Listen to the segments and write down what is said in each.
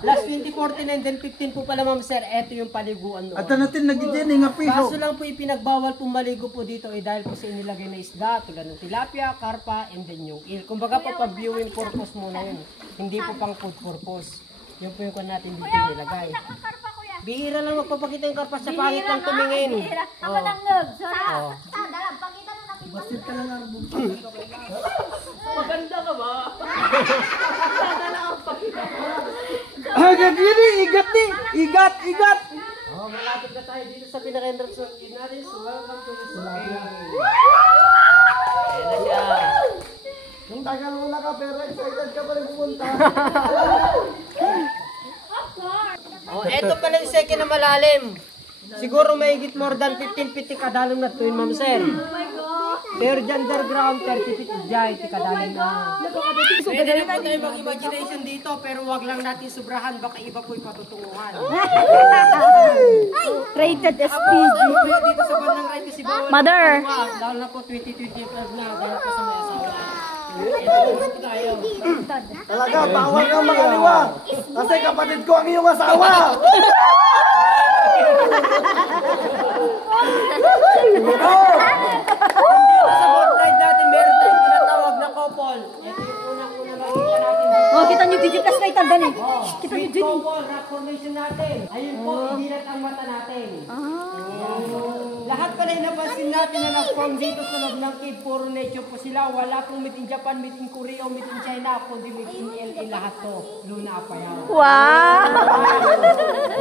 Last 2049, then 15 po pala ma'am sir, eto yung paliguan noon. At natin nagiging nga piso. Kaso lang po ipinagbawal pong maligo po dito dahil po sa inilagay na isda, tulad ng tilapia, karpa, and then yung eel. Kumbaga po pa-viewing purpose muna yun. Hindi po pang food purpose. Yun po yung kung natin dito nilagay. Bihira lang magpapakita yung karpa sa pangit lang tumingin. Bihira. Ako nanggag. Oh. Dalam, pakita na natin. Basit ka lang arbong. Maganda ka ba? Agad yun eh, igat eh. Igat, igat. Oh, malapit na tayo dito sa pinaka-entrance natin. So, welcome to the Tilapia. Ayan na siya. Yung tagal mo na ka, pero excited ka pa rin pumunta. Oh, eto pala yung second na malalim. Siguro mahigit more than 15 feet kadalim na tuwin, ma'am sir. Pero dyan underground, 30 feet dyan, kadalim na. Pwede na po tayo mag-imagination dito, pero wag lang natin sobrahan, baka iba po ipatutunguhan. Rated SPG. Dito sa bandang right kasi bawal. Mother. Lalo na po 2025 na, dahil pa sa may asawa. Talaga, bawal kang makaliwa. Kasi kapatid ko ang iyong asawa. Sa boat ride natin, meron tayong tinatawag na couple. Ito yung unang-una makikita natin dito. Oh, kita nyo DJ plus na itandan eh. Kita nyo DJ. Couple, rock formation natin. Ayun po, idilat ang mata natin. Lahat pala yung napansin natin na nag-form dito sa loob ng cave, puro nature po sila. Wala pong made in Japan, made in Korea, made in China, kundi made in LA lahat to. Luna pa yan. Wow!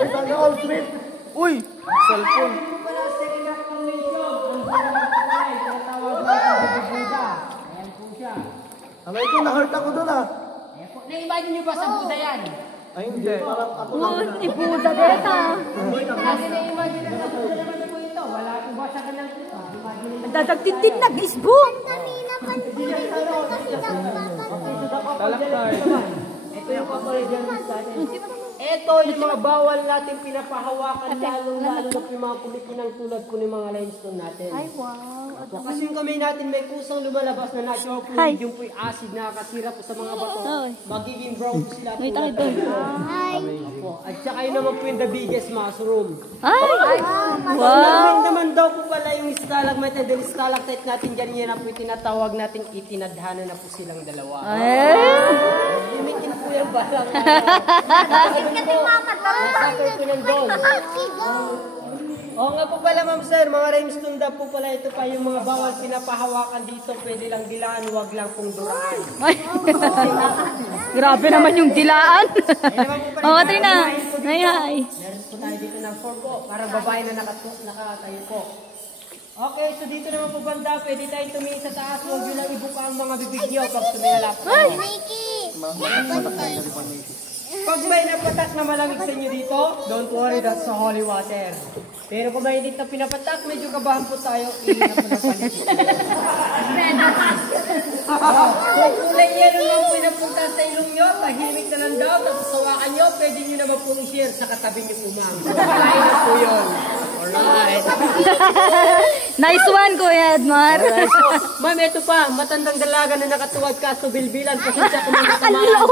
Isang all street. Uy, cellphone. Ito pala ang second rock formation. Ang buhay, tinatawag natin sa Buddha. Ayan po siya. Alay ko, na-hurt ako doon ah. Ayan po. Na-imagine nyo ba sa Buddha yan? Ay, hindi. Parang ako lang. Ipuda deta. Lagi na-imagine na sa Buddha naman po ito. Wala akong basa ka ng Dadagtintin na, gisbo. ito yung papaligyan sa atin. Ito yung mga bawal natin pinapahawakan lalo na yung mga kumikinang tulad ko ng mga limestone natin. Ay, wow. Kasi yung kamay natin may kusang lumalabas na natural fluid, yung po'y acid na nakakasira po sa mga bato. Magiging brown po sila. May tayo doon. Opo. At saka yun naman po yung the biggest mushroom. Ay! Wow! Naman daw po pala yung stalagmite and stalactite natin dyan, yan na po yung tinatawag nating itinadhana na po silang dalawa. Limitin po yung balang. Bakit ka mama? Nasakay ko nandun. Oo nga po pala ma'am sir, mga limestone daw po pala ito pa yung mga bawal pinapahawakan dito, pwede lang dilaan, wag lang pong duraan. Grabe naman yung dilaan. Oo, Trina. Hi, hi. Meron po tayo dito ng form po, parang babae na nakatayo po. Okay, so dito naman po banda, pwede tayo tumingin sa taas, huwag nyo lang ibuka ang mga bibig nyo pag tuminalap po. Pag may napatak na malamig sa inyo dito, don't worry, that's the holy water. Pero kung may hindi na pinapatak, medyo kabahan po tayo, iinap po na paligid. Kung kulay yelo lang pinapunta sa ilong nyo, tahimik na lang daw, tapos sawakan nyo, pwede nyo naman po i-share sa katabi nyo umang. Kalain na po yun. Alright. Nice one, Kuya Edmar. Ma'am, ito pa, matandang dalaga na nakatuwad kaso bilbilan, pasensya kung mga tamahan.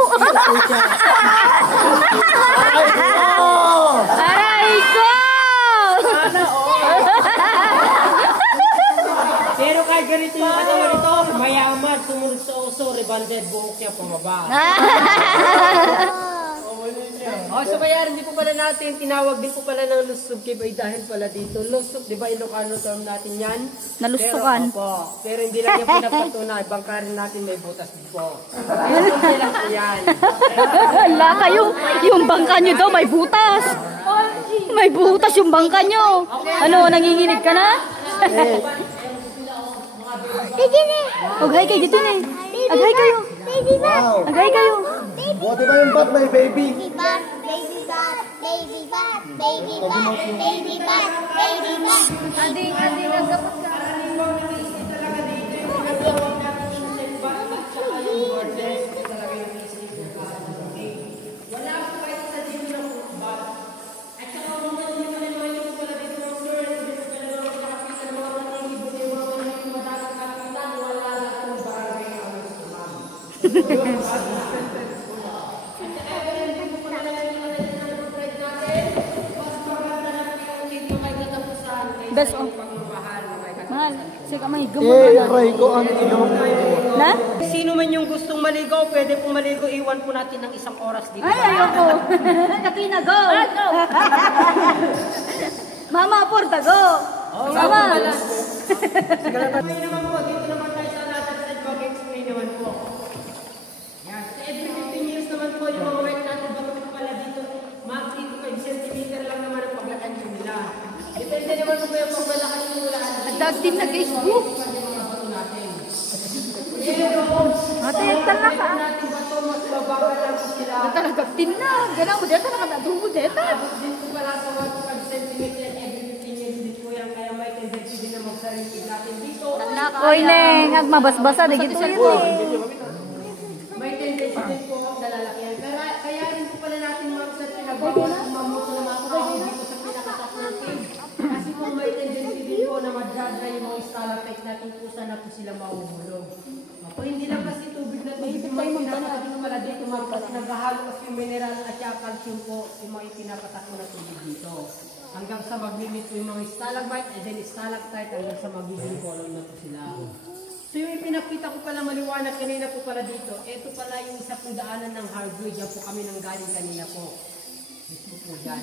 Aray ko! Pero kahit ganito yung katawan nito, mayaman, sumunod sa oso, rebanded, buhok niya pumaba. So kaya hindi po pala natin, tinawag din po pala ng lusog kibay dahil pala dito. Lusog, di ba Ilocano term natin yan? Nalusukan. Pero hindi lang yung pinapatunay, bangkarin natin may butas po. Pero hindi lang po yan. Hala kayo, yung bangka nyo daw may butas. May butas yung bangka nyo. Ano, nanginginig ka na? Agay kayo dito na. Agay kayo. Agay kayo. Buti ba yung bat, may baby? Baby bat, baby bat, baby bat, baby bat, baby bat, baby bat. Ading, nagkapag ka. Best oh. Mahal. Sige ka may gamot Eh, na. aray ko ang inom. Na? Sino man yung gustong maligo, pwede po maligo. Iwan po natin ng 1 oras dito. Ay, ayoko. Katrina, go! Mama, Porta, go! Mama! Ngayon naman po, dito naman tayo sa latter side, mag-explain naman po. Yan. So, every 15 years naman po, yung mga weight natin, bakit pala dito, mga 3 to 5 cm lang naman ang paglakan nyo nila. Depende naman po yung paglakan nyo nila. Nagdag-team na Facebook. Ate, yung tala ka. Natin ba ito, mas bababa lang po sila. Talagang-team na. Ganaw mo dito, nakadadong mo dito. Dito pala sa 1 cm every 15 years din po yan, kaya may tendency din na magsarinig natin dito. Uy, Leng, ag mabasbasa. Nagito yun eh. May tendency din po na lalakyan. Kaya rin po pala natin mga sa pinagbawa ng mamuto na mga tao dito sa pinakatap ng cave. Kasi po may tendency din po na madradra yung mga stalactite natin po sana po sila mahuhulog. Ako hindi lang kasi tubig na tubig yung mga pinapatak ko pala dito mga kasi naghahalo kasi yung mineral at saka calcium po yung mga pinapatak ko na tubig dito. Hanggang sa maglimit po yung mga stalagmite and then stalactite hanggang sa magiging column na po sila. So yung ipinakita ko pala maliwanag kanina po pala dito, ito pala yung isa po daanan ng hardwood, yan po kami nang galing kanina po. Mismo po dyan.